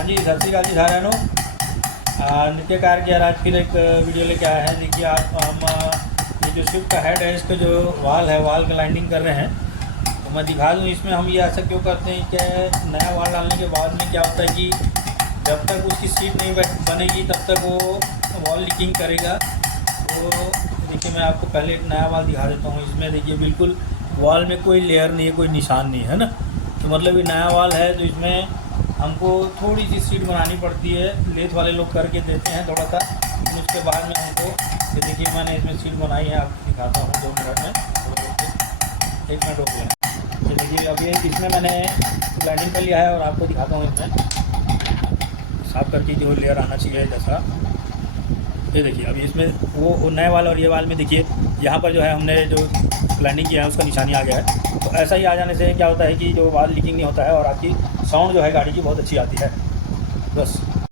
हाँ जी, सत श्री अकाल जी सारे नो। नित्य कार के आज फिर एक वीडियो लेके आया है। देखिए आज हम ये जो स्विफ्ट का हेड है इसका जो वाल है, वाल का लाइनिंग कर रहे हैं। तो मैं दिखा दूँ इसमें हम ये ऐसा क्यों करते हैं कि नया वाल डालने के बाद में क्या होता है कि जब तक उसकी सीट नहीं बनेगी तब तक वो वॉल लीकिंग करेगा। तो देखिए मैं आपको पहले एक नया वाल दिखा देता हूँ। इसमें देखिए बिल्कुल वॉल में कोई लेयर नहीं है, कोई निशान नहीं है ना। तो मतलब ये नया वाल है, तो इसमें हमको थोड़ी सी सीट बनानी पड़ती है। लेथ वाले लोग करके देते हैं थोड़ा सा, लेकिन उसके बाद में हमको ये देखिए मैंने इसमें सीट बनाई है, आपको दिखाता हूँ 2 मिनट में। 1 मिनट हो गया। ये देखिए अब ये इसमें मैंने ग्राइंडिंग कर लिया है और आपको दिखाता हूँ इसमें साफ करके जो लेयर आना चाहिए जैसा। ये देखिए अभी इसमें वो नए वाल और ये वाल में देखिए यहाँ पर जो है हमने जो ग्राइंडिंग किया है उसका निशानी आ गया है। तो ऐसा ही आ जाने से क्या होता है कि जो वाल लीकिंग नहीं होता है और आपकी साउंड जो है गाड़ी की बहुत अच्छी आती है। बस।